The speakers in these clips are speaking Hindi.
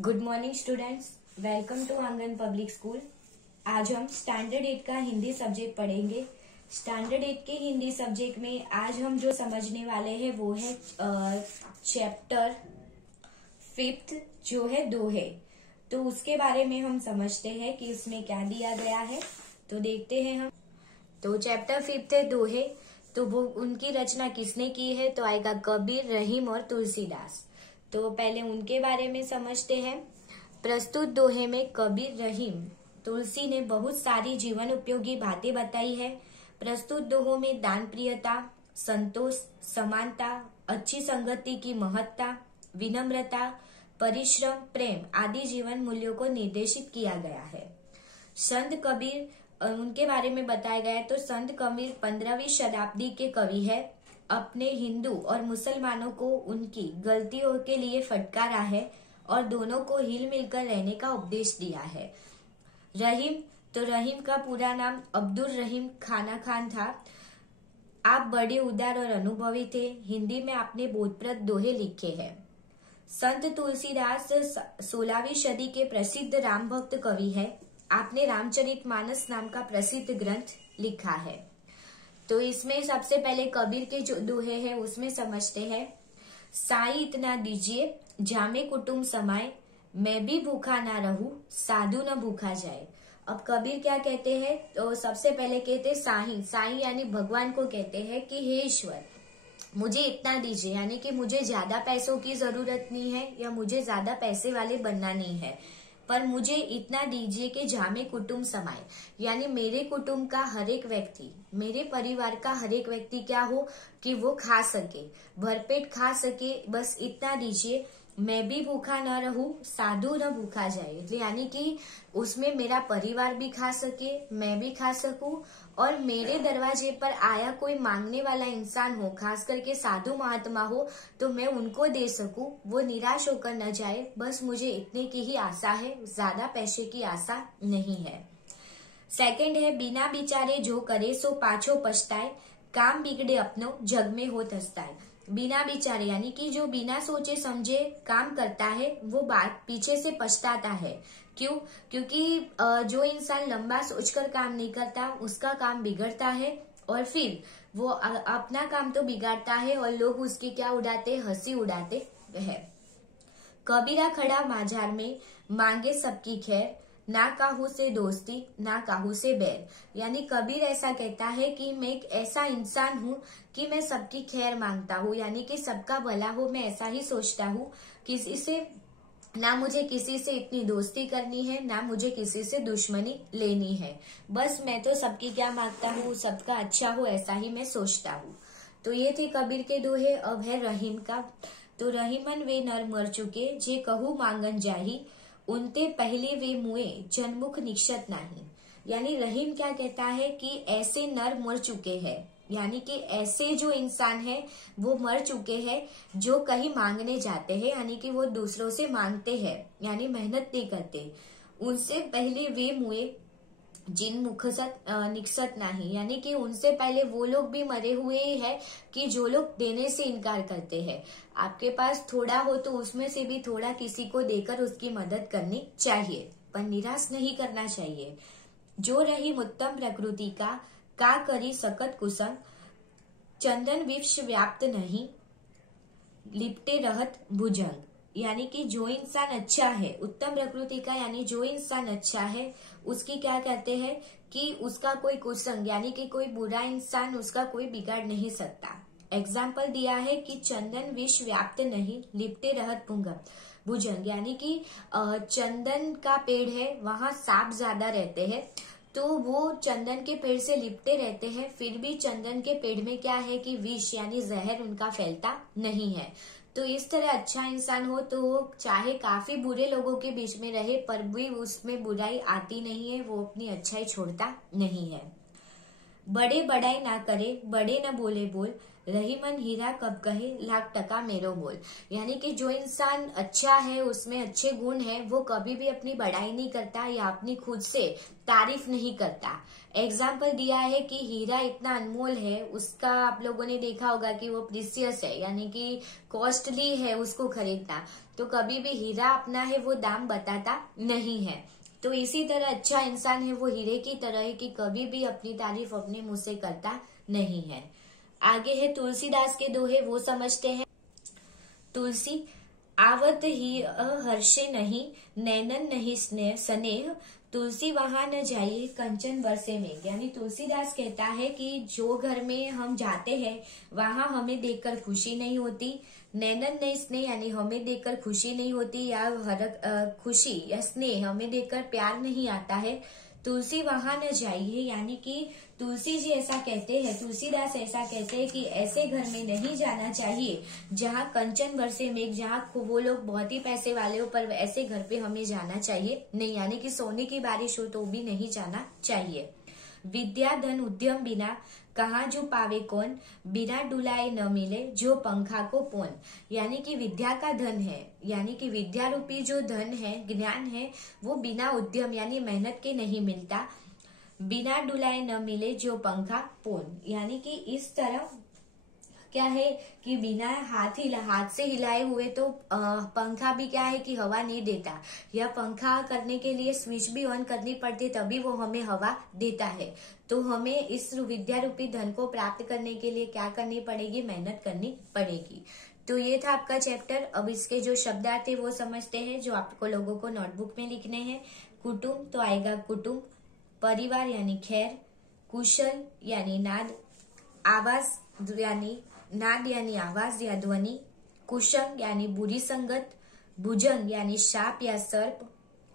Good morning students, welcome to Aangan public school. आज हम स्टैंडर्ड 8 का हिंदी सब्जेक्ट पढ़ेंगे। स्टैंडर्ड 8 के हिंदी सब्जेक्ट में आज हम जो समझने वाले हैं वो है चैप्टर 5 जो है दोहे। तो उसके बारे में हम समझते हैं कि इसमें क्या दिया गया है। तो देखते हैं हम। तो चैप्टर 5 है दोहे। तो वो उनकी रचना किसने की है? तो आएगा कबीर, रहीम और तुलसीदास। तो पहले उनके बारे में समझते हैं। प्रस्तुत दोहे में कबीर, रहीम, तुलसी ने बहुत सारी जीवन उपयोगी बातें बताई है। प्रस्तुत दोहों में दान प्रियता, संतोष, समानता, अच्छी संगति की महत्ता, विनम्रता, परिश्रम, प्रेम आदि जीवन मूल्यों को निर्देशित किया गया है। संत कबीर, उनके बारे में बताया गया है। तो संत कबीर 15वीं शताब्दी के कवि है। अपने हिंदू और मुसलमानों को उनकी गलतियों के लिए फटकारा है और दोनों को हिल मिलकर रहने का उपदेश दिया है। रहीम, तो रहीम का पूरा नाम अब्दुल रहीम खाना खान था। आप बड़े उदार और अनुभवी थे। हिंदी में आपने बोधप्रद दोहे लिखे हैं। संत तुलसीदास 16वीं सदी के प्रसिद्ध राम भक्त कवि है। आपने रामचरितमानस नाम का प्रसिद्ध ग्रंथ लिखा है। तो इसमें सबसे पहले कबीर के जो दोहे हैं उसमें समझते हैं। साई इतना दीजिए जामे कुटुंब समाए, मैं भी भूखा ना रहूं साधु न भूखा जाए। अब कबीर क्या कहते हैं? तो सबसे पहले कहते हैं साई। साई यानी भगवान को कहते हैं कि हे ईश्वर, मुझे इतना दीजिए, यानी कि मुझे ज्यादा पैसों की जरूरत नहीं है या मुझे ज्यादा पैसे वाले बनना नहीं है, पर मुझे इतना दीजिए कि जामे कुटुंब समाए, यानी मेरे कुटुंब का हर एक व्यक्ति, मेरे परिवार का हर एक व्यक्ति क्या हो कि वो खा सके, भरपेट खा सके, बस इतना दीजिए। मैं भी भूखा न रहूं साधु न भूखा जाए, यानी कि उसमें मेरा परिवार भी खा सके, मैं भी खा सकूं और मेरे दरवाजे पर आया कोई मांगने वाला इंसान हो, खास करके साधु महात्मा हो, तो मैं उनको दे सकूं, वो निराश होकर न जाए। बस मुझे इतने की ही आशा है, ज्यादा पैसे की आशा नहीं है। सेकंड है बिना विचारे जो करे सो पाछो पछताए, काम बिगड़े अपनो जग में हो तस्ताए। बिना विचारे यानी कि जो बिना सोचे समझे काम करता है वो बात पीछे से पछताता है। क्यों? क्योंकि जो इंसान लंबा सोचकर काम नहीं करता उसका काम बिगड़ता है और फिर वो अपना काम तो बिगाड़ता है और लोग उसकी क्या उड़ाते, हंसी उड़ाते है। कबीरा खड़ा माझार में मांगे सबकी खैर, ना काहू से दोस्ती ना काहू से बैर। यानी कबीर ऐसा कहता है कि मैं एक ऐसा इंसान हूँ कि मैं सबकी खैर मांगता हूँ, यानी कि सबका भला हो, मैं ऐसा ही सोचता हूँ। किसी से ना मुझे किसी से इतनी दोस्ती करनी है, ना मुझे किसी से दुश्मनी लेनी है। बस मैं तो सबकी क्या मांगता हूँ, सबका अच्छा हो, ऐसा ही मैं सोचता हूँ। तो ये थे कबीर के दोहे। अब है रहीम का। तो रहीमन वे नर मर चुके जे कहू मांगन जाही, उनते पहले वे मुए जनमुख निक्षत नहीं। यानी रहीम क्या कहता है कि ऐसे नर मर चुके हैं, यानी कि ऐसे जो इंसान है वो मर चुके हैं जो कहीं मांगने जाते हैं, यानी कि वो दूसरों से मांगते हैं, यानी मेहनत नहीं करते। उनसे पहले वे मुए जिन मुखसत निक्षत नहीं, यानी कि उनसे पहले वो लोग भी मरे हुए हैं कि जो लोग देने से इनकार करते हैं। आपके पास थोड़ा हो तो उसमें से भी थोड़ा किसी को देकर उसकी मदद करनी चाहिए, पर निराश नहीं करना चाहिए। जो रही उत्तम प्रकृति का करी सकत कुसंग, चंदन विष व्याप्त नहीं लिपटे रहत भुजंग। यानी कि जो इंसान अच्छा है, उत्तम प्रकृति का, यानी जो इंसान अच्छा है उसकी क्या कहते हैं कि उसका कोई कुसंग यानी कि कोई बुरा इंसान उसका कोई बिगाड़ नहीं सकता। एग्जाम्पल दिया है कि चंदन विष व्याप्त नहीं लिपटे रहत भुजंग, यानी कि चंदन का पेड़ है, वहां सांप ज्यादा रहते हैं, तो वो चंदन के पेड़ से लिपटे रहते हैं, फिर भी चंदन के पेड़ में क्या है कि विष यानी जहर उनका फैलता नहीं है। तो इस तरह अच्छा इंसान हो तो वो चाहे काफी बुरे लोगों के बीच में रहे पर भी उसमें बुराई आती नहीं है, वो अपनी अच्छाई छोड़ता नहीं है। बड़े बड़ाई ना करे बड़े न बोले बोल, रही मन हीरा कब कहे लाख टका मेरो मोल। यानी कि जो इंसान अच्छा है, उसमें अच्छे गुण है, वो कभी भी अपनी बड़ाई नहीं करता या अपनी खुद से तारीफ नहीं करता। एग्जाम्पल दिया है कि हीरा इतना अनमोल है, उसका आप लोगों ने देखा होगा कि वो प्रीसियस है, यानी कि कॉस्टली है उसको खरीदना। तो कभी भी हीरा अपना है वो दाम बताता नहीं है। तो इसी तरह अच्छा इंसान है वो हीरे की तरह है कि कभी भी अपनी तारीफ अपने मुंह से करता नहीं है। आगे है तुलसीदास के दोहे, वो समझते हैं। तुलसी आवत ही हर्षे नहीं, नैनन नहीं स्नेह, तुलसी वहां न जाइए कंचन बरसे में। यानी तुलसीदास कहता है कि जो घर में हम जाते हैं वहां हमें देखकर खुशी नहीं होती, नैनन नहीं स्नेह यानी हमें देखकर खुशी नहीं होती, या खुशी या स्नेह हमें देखकर प्यार नहीं आता है, तुलसी वहां न जाइए। यानी कि तुलसी जी ऐसा कहते हैं, तुलसीदास ऐसा कहते हैं कि ऐसे घर में नहीं जाना चाहिए जहाँ कंचन बरसे मेघ, जहाँ वो लोग बहुत ही पैसे वाले हो, पर ऐसे घर पे हमें जाना चाहिए नहीं। यानी कि सोने की बारिश हो तो भी नहीं जाना चाहिए। विद्या धन उद्यम बिना कहाँ जो पावे कौन, बिना डुलाए न मिले जो पंखा को पोन। यानी कि विद्या का धन है, यानी कि विद्या रूपी जो धन है, ज्ञान है, वो बिना उद्यम यानी मेहनत के नहीं मिलता, बिना डुलाए न मिले जो पंखा पोन। यानी कि इस तरह क्या है कि बिना हाथ से हिलाए हुए तो पंखा भी क्या है कि हवा नहीं देता, या पंखा करने के लिए स्विच भी ऑन करनी पड़ती तभी वो हमें हवा देता है। तो हमें इस विद्या रूपी धन को प्राप्त करने के लिए क्या करनी पड़ेगी, मेहनत करनी पड़ेगी। तो ये था आपका चैप्टर। अब इसके जो शब्दार्थ है वो समझते हैं, जो आपको लोगों को नोटबुक में लिखने हैं। कुटुंब तो आएगा कुटुंब, परिवार यानी खैर, कुशल यानी नाद, आवाज यानी नाद यानी आवाज या ध्वनि, कुशंग यानी बुरी संगत, भुजंग यानी शाप या सर्प,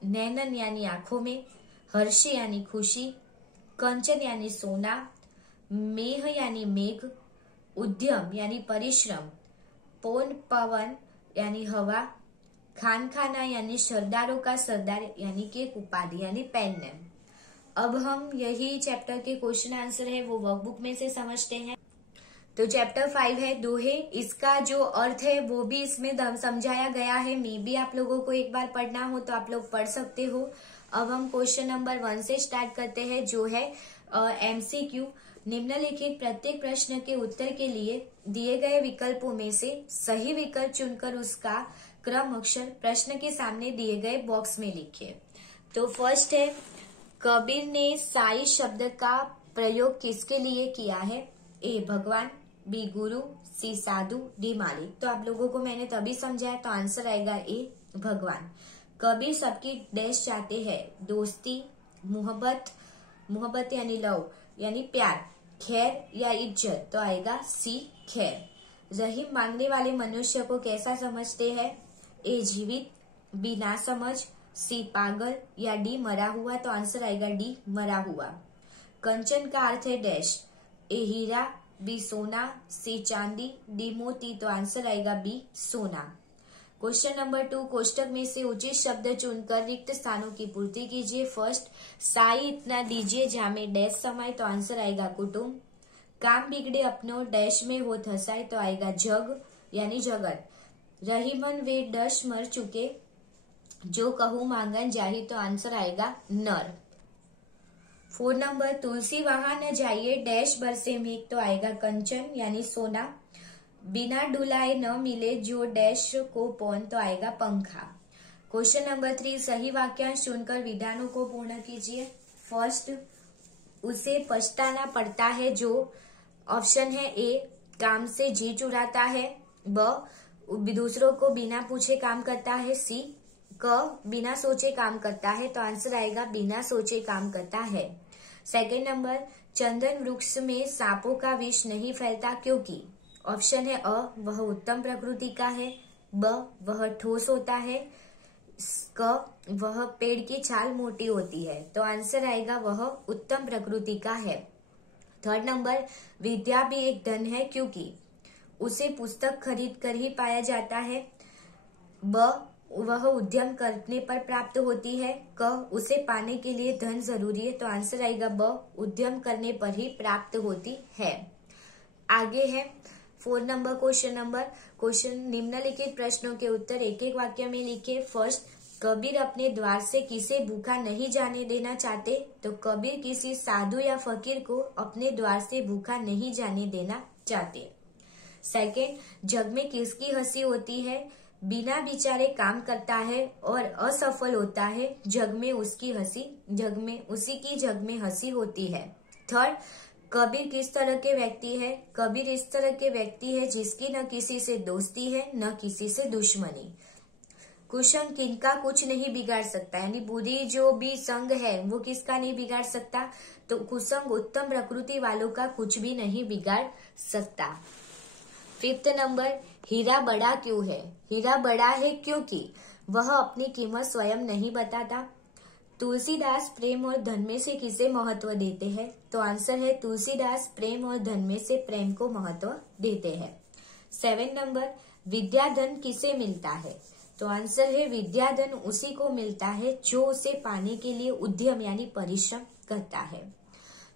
नैनन यानी आंखों में, हर्षे यानी खुशी, कंचन यानी सोना, मेह यानी मेघ, उद्यम यानी परिश्रम, पौन पवन यानी हवा, खानखाना यानी सरदारों का सरदार यानी कि एक उपाधि यानी पेन नेम। अब हम यही चैप्टर के क्वेश्चन आंसर है वो वर्कबुक में से समझते हैं। तो चैप्टर 5 है दोहे, इसका जो अर्थ है वो भी इसमें समझाया गया है। मे भी आप लोगों को एक बार पढ़ना हो तो आप लोग पढ़ सकते हो। अब हम क्वेश्चन नंबर 1 से स्टार्ट करते हैं, जो है MCQ। निम्नलिखित प्रत्येक प्रश्न के उत्तर के लिए दिए गए विकल्पों में से सही विकल्प चुनकर उसका क्रम अक्षर प्रश्न के सामने दिए गए बॉक्स में लिखिए। तो फर्स्ट है, कबीर ने साई शब्द का प्रयोग किसके लिए किया है? ए भगवान, बी गुरु, सी साधु, डी मालिक। तो आप लोगों को मैंने तभी समझाया, तो आंसर आएगा ए भगवान। कबीर सबकी डैश चाहते हैं, दोस्ती, मोहब्बत यानी लव यानी प्यार, खैर या इज्जत, तो आएगा सी खैर। रहीम मांगने वाले मनुष्य को कैसा समझते हैं? ए जीवित, बी ना समझ, सी पागल या डी मरा हुआ, तो आंसर आएगा डी मरा हुआ। कंचन का अर्थ है डैश, ए हीरा, बी सोना, सी चांदी, डी मोती, तो आंसर आएगा बी सोना। क्वेश्चन नंबर 2, कोष्टक में से उचित शब्द चुनकर रिक्त स्थानों की पूर्ति कीजिए। फर्स्ट, साई इतना दीजिए जामे डैश समाये, तो आंसर आएगा कुटुंब। काम बिगड़े अपनो डैश में हो थसाए, तो आएगा जग यानी जगत। रहीमन वे डश मर चुके, जो कहूं मांगन जाही, तो आंसर आएगा नर। 4 नंबर, तुलसी वहां न जाइए डैश बरसे मेघ, तो आएगा कंचन यानी सोना। बिना डुलाए न मिले जो डैश को पौन, तो आएगा पंखा। क्वेश्चन नंबर 3, सही वाक्यांश चुनकर विधानों को पूर्ण कीजिए। फर्स्ट, उसे पछताना पड़ता है जो, ऑप्शन है ए काम से जी चुराता है, ब दूसरों को बिना पूछे काम करता है, सी क बिना सोचे काम करता है, तो आंसर आएगा बिना सोचे काम करता है। सेकेंड नंबर, चंदन वृक्ष में सांपों का विष नहीं फैलता क्योंकि, ऑप्शन है अ वह उत्तम प्रकृति का है, ब वह ठोस होता है, क वह पेड़ की छाल मोटी होती है, तो आंसर आएगा वह उत्तम प्रकृति का है। थर्ड नंबर, विद्या भी एक धन है क्योंकि उसे पुस्तक खरीद कर ही पाया जाता है, ब वह उद्यम करने पर प्राप्त होती है, क उसे पाने के लिए धन जरूरी है, तो आंसर आएगा ब उद्यम करने पर ही प्राप्त होती है। आगे है 4 नंबर क्वेश्चन निम्नलिखित प्रश्नों के उत्तर एक एक वाक्य में लिखे। फर्स्ट, कबीर अपने द्वार से किसे भूखा नहीं जाने देना चाहते? तो कबीर किसी साधु या फकीर को अपने द्वार से भूखा नहीं जाने देना चाहते। सेकेंड, जग में किसकी हंसी होती है? बिना विचारे काम करता है और असफल होता है, जग में में हंसी होती है। थर्ड, कबीर किस तरह के व्यक्ति है? कबीर इस तरह के व्यक्ति है जिसकी न किसी से दोस्ती है न किसी से दुश्मनी। कुसंग किनका कुछ नहीं बिगाड़ सकता, यानी बुरी जो भी संग है वो किसका नहीं बिगाड़ सकता? तो कुसंग उत्तम प्रकृति वालों का कुछ भी नहीं बिगाड़ सकता। फिफ्थ नंबर, हीरा बड़ा क्यों है? हीरा बड़ा है क्योंकि वह अपनी कीमत स्वयं नहीं बताता। तुलसीदास प्रेम और धन में से किसे महत्व देते हैं? तो आंसर है तुलसीदास प्रेम और धन में से प्रेम को महत्व देते हैं। 7 नंबर, विद्या धन किसे मिलता है? तो आंसर है विद्या धन उसी को मिलता है जो उसे पाने के लिए उद्यम यानी परिश्रम करता है।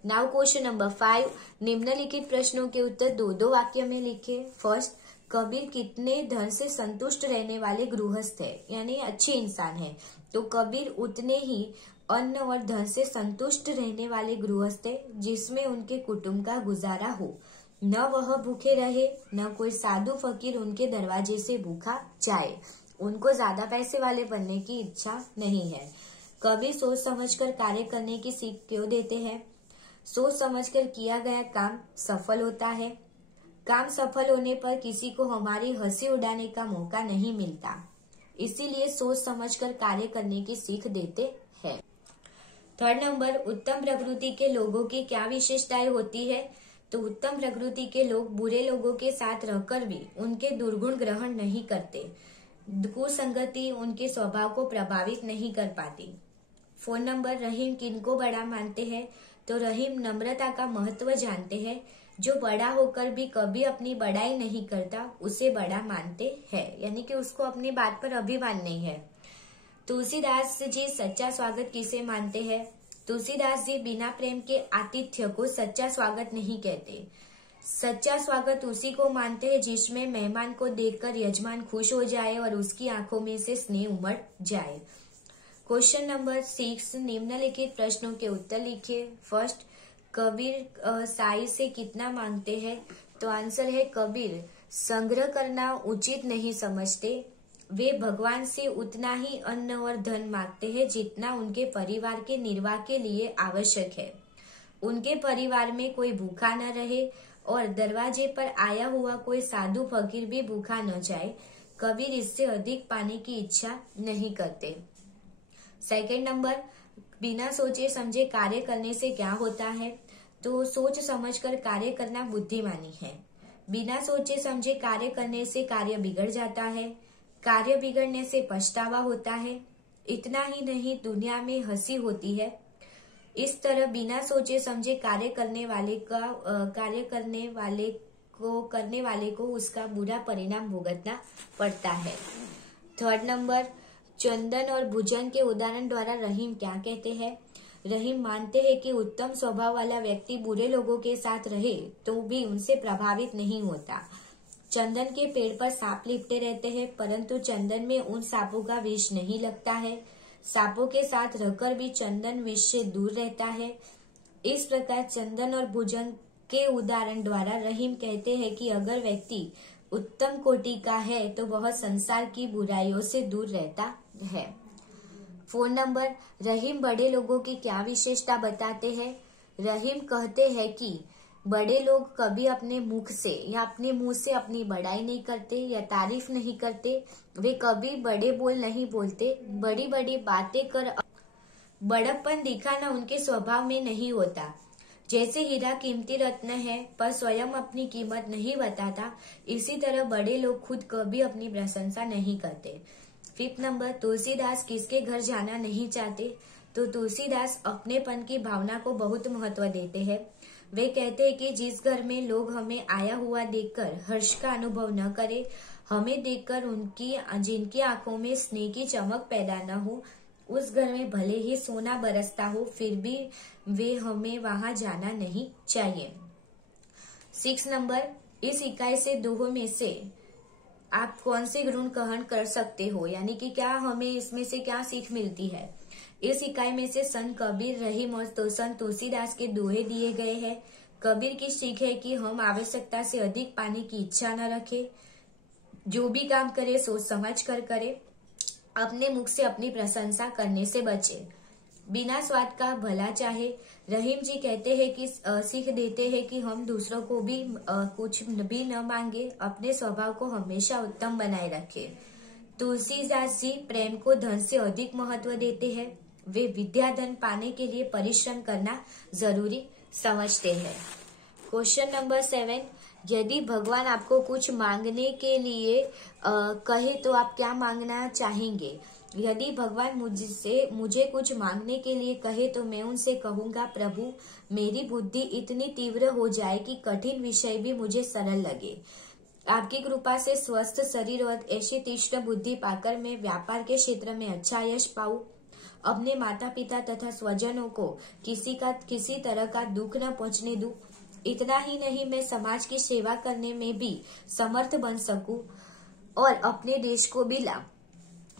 नाउ क्वेश्चन नंबर 5, निम्नलिखित प्रश्नों के उत्तर 2-2 वाक्य में लिखे। फर्स्ट, कबीर कितने धन से संतुष्ट रहने वाले गृहस्थ है, यानी अच्छे इंसान है। तो कबीर उतने ही अन्न और धन से संतुष्ट रहने वाले गृहस्थ है जिसमें उनके कुटुंब का गुजारा हो, न वह भूखे रहे न कोई साधु फकीर उनके दरवाजे से भूखा जाए। उनको ज्यादा पैसे वाले बनने की इच्छा नहीं है। कबीर सोच समझकर कार्य करने की सीख क्यों देते हैं? सोच समझकर किया गया काम सफल होता है। काम सफल होने पर किसी को हमारी हंसी उड़ाने का मौका नहीं मिलता, इसीलिए सोच समझकर कार्य करने की सीख देते हैं। थर्ड नंबर, उत्तम प्रकृति के लोगों की क्या विशेषताएं होती है? तो उत्तम प्रकृति के लोग बुरे लोगों के साथ रहकर भी उनके दुर्गुण ग्रहण नहीं करते। कुसंगति उनके स्वभाव को प्रभावित नहीं कर पाती। 4 नंबर, रहीम किनको बड़ा मानते हैं? तो रहीम नम्रता का महत्व जानते हैं। जो बड़ा होकर भी कभी अपनी बड़ाई नहीं करता उसे बड़ा मानते हैं, यानी कि उसको अपनी बात पर अभिमान नहीं है। तुलसीदास जी सच्चा स्वागत किसे मानते हैं? तुलसीदास जी बिना प्रेम के आतिथ्य को सच्चा स्वागत नहीं कहते। सच्चा स्वागत उसी को मानते हैं जिसमें मेहमान को देखकर यजमान खुश हो जाए और उसकी आंखों में से स्नेह उमड़ जाए। क्वेश्चन नंबर 6, निम्नलिखित प्रश्नों के उत्तर लिखिए। फर्स्ट, कबीर साई से कितना मांगते हैं? तो आंसर है कबीर संग्रह करना उचित नहीं समझते। वे भगवान से उतना ही अन्न और धन मांगते हैं जितना उनके परिवार के निर्वाह के लिए आवश्यक है। उनके परिवार में कोई भूखा न रहे और दरवाजे पर आया हुआ कोई साधु फकीर भी भूखा न जाए। कबीर इससे अधिक पाने की इच्छा नहीं करते। सेकंड नंबर, बिना सोचे समझे कार्य करने से क्या होता है? तो सोच समझकर कार्य करना बुद्धिमानी है। बिना सोचे समझे कार्य करने से कार्य बिगड़ जाता है। कार्य बिगड़ने से पछतावा होता है। इतना ही नहीं, दुनिया में हंसी होती है। इस तरह बिना सोचे समझे कार्य करने वाले को उसका बुरा परिणाम भुगतना पड़ता है। थर्ड नंबर, चंदन और भुजंग के उदाहरण द्वारा रहीम क्या कहते हैं? रहीम मानते हैं कि उत्तम स्वभाव वाला व्यक्ति बुरे लोगों के साथ रहे तो भी उनसे प्रभावित नहीं होता। चंदन के पेड़ पर सांप लिपटे रहते हैं, परंतु चंदन में उन सांपों का विष नहीं लगता है। सांपों के साथ रहकर भी चंदन विष से दूर रहता है। इस प्रकार चंदन और भुजंग के उदाहरण द्वारा रहीम कहते हैं कि अगर व्यक्ति उत्तम कोटि का है तो वह संसार की बुराइयों से दूर रहता है। 4 नंबर, रहीम बड़े लोगों की क्या विशेषता बताते हैं? रहीम कहते हैं कि बड़े लोग कभी अपने मुख से या अपने मुंह से अपनी बड़ाई नहीं करते या तारीफ नहीं करते। वे कभी बड़े बोल नहीं बोलते। बड़ी बड़ी बातें कर बड़प्पन दिखाना उनके स्वभाव में नहीं होता। जैसे हीरा कीमती रत्न है पर स्वयं अपनी कीमत नहीं बताता, इसी तरह बड़े लोग खुद कभी अपनी प्रशंसा नहीं करते। 5 नंबर, तुलसीदास किसके घर जाना नहीं चाहते? तो तुलसीदास अपनेपन की भावना को बहुत महत्व देते हैं। वे कहते हैं कि जिस घर में लोग हमें आया हुआ देखकर हर्ष का अनुभव न करे, हमें देखकर जिनकी आंखों में स्नेह की चमक पैदा न हो, उस घर में भले ही सोना बरसता हो फिर भी हमें वहां जाना नहीं चाहिए। 6 नंबर, इस इकाई से दोहों में से आप कौन से गुण ग्रहण कर सकते हो, यानी कि क्या हमें इसमें से क्या सीख मिलती है। इस इकाई में से संत कबीर, रहीम और संत तुलसीदास के दोहे दिए गए हैं। कबीर की सीख है कि हम आवश्यकता से अधिक पाने की इच्छा न रखें, जो भी काम करे सोच समझ कर करे, अपने मुख से अपनी प्रशंसा करने से बचे, बिना स्वाद का भला चाहे। रहीम जी कहते हैं कि सीख देते हैं कि हम दूसरों को भी कुछ भी न मांगे, अपने स्वभाव को हमेशा उत्तम बनाए रखें। तुलसीदास जी प्रेम को धन से अधिक महत्व देते हैं। वे विद्या धन पाने के लिए परिश्रम करना जरूरी समझते हैं। क्वेश्चन नंबर 7, यदि भगवान आपको कुछ मांगने के लिए कहे तो आप क्या मांगना चाहेंगे। यदि भगवान मुझे कुछ मांगने के लिए कहे तो मैं उनसे कहूंगा, प्रभु मेरी बुद्धि इतनी तीव्र हो जाए कि कठिन विषय भी मुझे सरल लगे। आपकी कृपा से स्वस्थ शरीर और ऐसी तीक्ष्ण बुद्धि पाकर मैं व्यापार के क्षेत्र में अच्छा यश पाऊं, अपने माता पिता तथा स्वजनों को किसी तरह का दुख न पहुंचने दूं। इतना ही नहीं, मैं समाज की सेवा करने में भी समर्थ बन सकूं और अपने देश को भी लाभ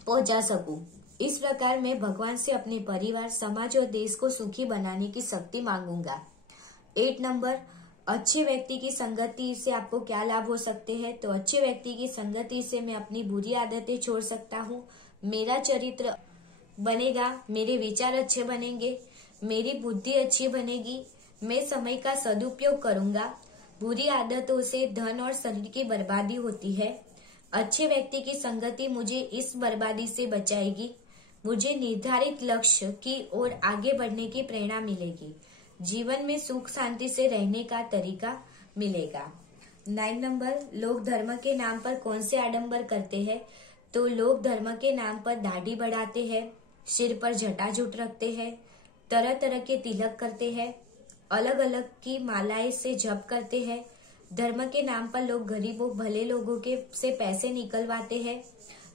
पहुंचा सकूं। इस प्रकार मैं भगवान से अपने परिवार, समाज और देश को सुखी बनाने की शक्ति मांगूंगा। 8 नंबर, अच्छे व्यक्ति की संगति से आपको क्या लाभ हो सकते हैं। तो अच्छे व्यक्ति की संगति से मैं अपनी बुरी आदतें छोड़ सकता हूँ, मेरा चरित्र बनेगा, मेरे विचार अच्छे बनेंगे, मेरी बुद्धि अच्छी बनेगी, मैं समय का सदुपयोग करूंगा। बुरी आदतों से धन और शरीर की बर्बादी होती है। अच्छे व्यक्ति की संगति मुझे इस बर्बादी से बचाएगी। मुझे निर्धारित लक्ष्य की ओर आगे बढ़ने की प्रेरणा मिलेगी। जीवन में सुख शांति से रहने का तरीका मिलेगा। 9 नंबर, लोग धर्म के नाम पर कौन से आडंबर करते हैं। तो लोग धर्म के नाम पर दाढ़ी बढ़ाते हैं, सिर पर जटाजूट रखते हैं, तरह तरह के तिलक करते हैं, अलग अलग की मालाएं से जप करते हैं। धर्म के नाम पर लोग गरीबों भले लोगों के से पैसे निकलवाते हैं।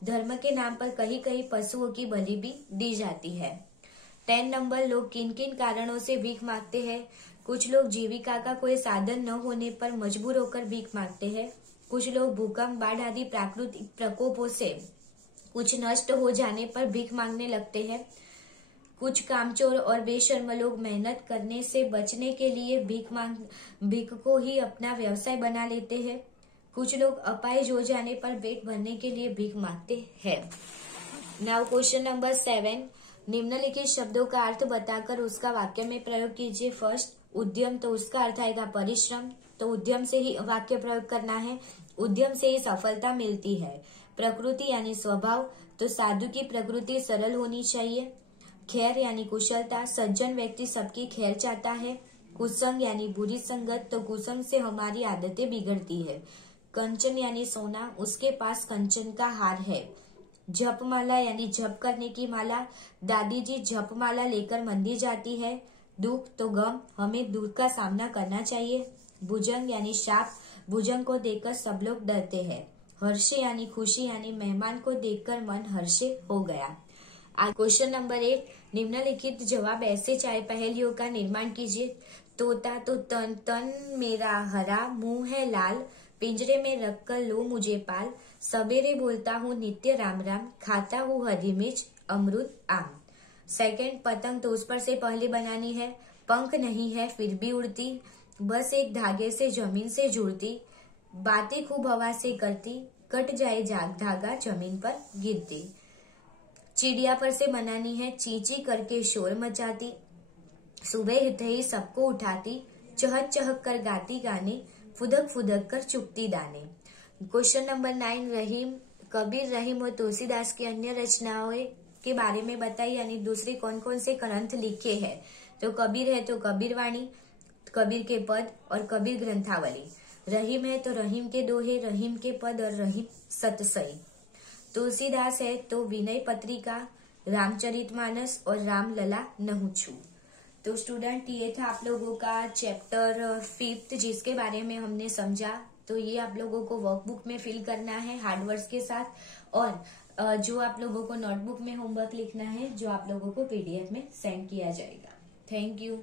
धर्म के नाम पर कहीं कहीं पशुओं की बलि भी दी जाती है। 10 नंबर, लोग किन किन कारणों से भीख मांगते हैं। कुछ लोग जीविका का कोई साधन न होने पर मजबूर होकर भीख मांगते हैं। कुछ लोग भूकंप, बाढ़ आदि प्राकृतिक प्रकोपों से कुछ नष्ट हो जाने पर भीख मांगने लगते हैं। कुछ कामचोर और बेशर्म लोग मेहनत करने से बचने के लिए भीख को ही अपना व्यवसाय बना लेते हैं। कुछ लोग अपाहिज हो जाने पर पेट भरने के लिए भीख मांगते हैं। नाउ क्वेश्चन नंबर 7, निम्नलिखित शब्दों का अर्थ बताकर उसका वाक्य में प्रयोग कीजिए। फर्स्ट, उद्यम, तो उसका अर्थ आएगा परिश्रम, तो उद्यम से ही वाक्य प्रयोग करना है। उद्यम से ही सफलता मिलती है। प्रकृति यानी स्वभाव, तो साधु की प्रकृति सरल होनी चाहिए। खैर यानी कुशलता, सज्जन व्यक्ति सबकी खैर चाहता है। कुसंग यानी बुरी संगत, तो कुसंग से हमारी आदतें बिगड़ती है। कंचन यानी सोना, उसके पास कंचन का हार है। जपमाला यानी जप करने की माला, दादी जी जपमाला लेकर मंदिर जाती है। दुख तो गम, हमें दुख का सामना करना चाहिए। भुजंग यानी शाप, भुजंग को देखकर सब लोग डरते हैं। हर्षे यानी खुशी, यानी मेहमान को देखकर मन हर्षे हो गया। क्वेश्चन नंबर 8, निम्नलिखित जवाब ऐसे चाहे पहेलियों का निर्माण कीजिए। तोता तो तन तन मेरा हरा, मुंह है लाल, पिंजरे में रखकर लो मुझे पाल, सवेरे बोलता हूँ नित्य राम राम, खाता हूँ हरी मिर्च अमृत आम। सेकंड, पतंग तो उस पर से पहले बनानी है, पंख नहीं है फिर भी उड़ती, बस एक धागे से जमीन से जुड़ती, बातें खूब हवा से करती, कट जाए धागा जमीन पर गिरती। चिड़िया पर से बनानी है, चींची करके शोर मचाती, सुबह होते ही सबको उठाती, चहक चहक कर गाती गाने, फुदक फुदक कर चुगती दाने। क्वेश्चन नंबर 9, रहीम, कबीर, रहीम और तुलसीदास की अन्य रचनाओं के बारे में बताइए, यानी दूसरे कौन कौन से ग्रंथ लिखे हैं। तो कबीर है तो कबीर वाणी, कबीर के पद और कबीर ग्रंथावली। रहीम है तो रहीम के दोहे, रहीम के पद और रहीम सतसई। तुलसीदास है तो विनय पत्रिका, रामचरितमानस और रामलला नहुछु। तो स्टूडेंट, ये था आप लोगों का चैप्टर 5 जिसके बारे में हमने समझा। तो ये आप लोगों को वर्कबुक में फिल करना है हार्डवर्ड्स के साथ, और जो आप लोगों को नोटबुक में होमवर्क लिखना है, जो आप लोगों को PDF में सेंड किया जाएगा। Thank you.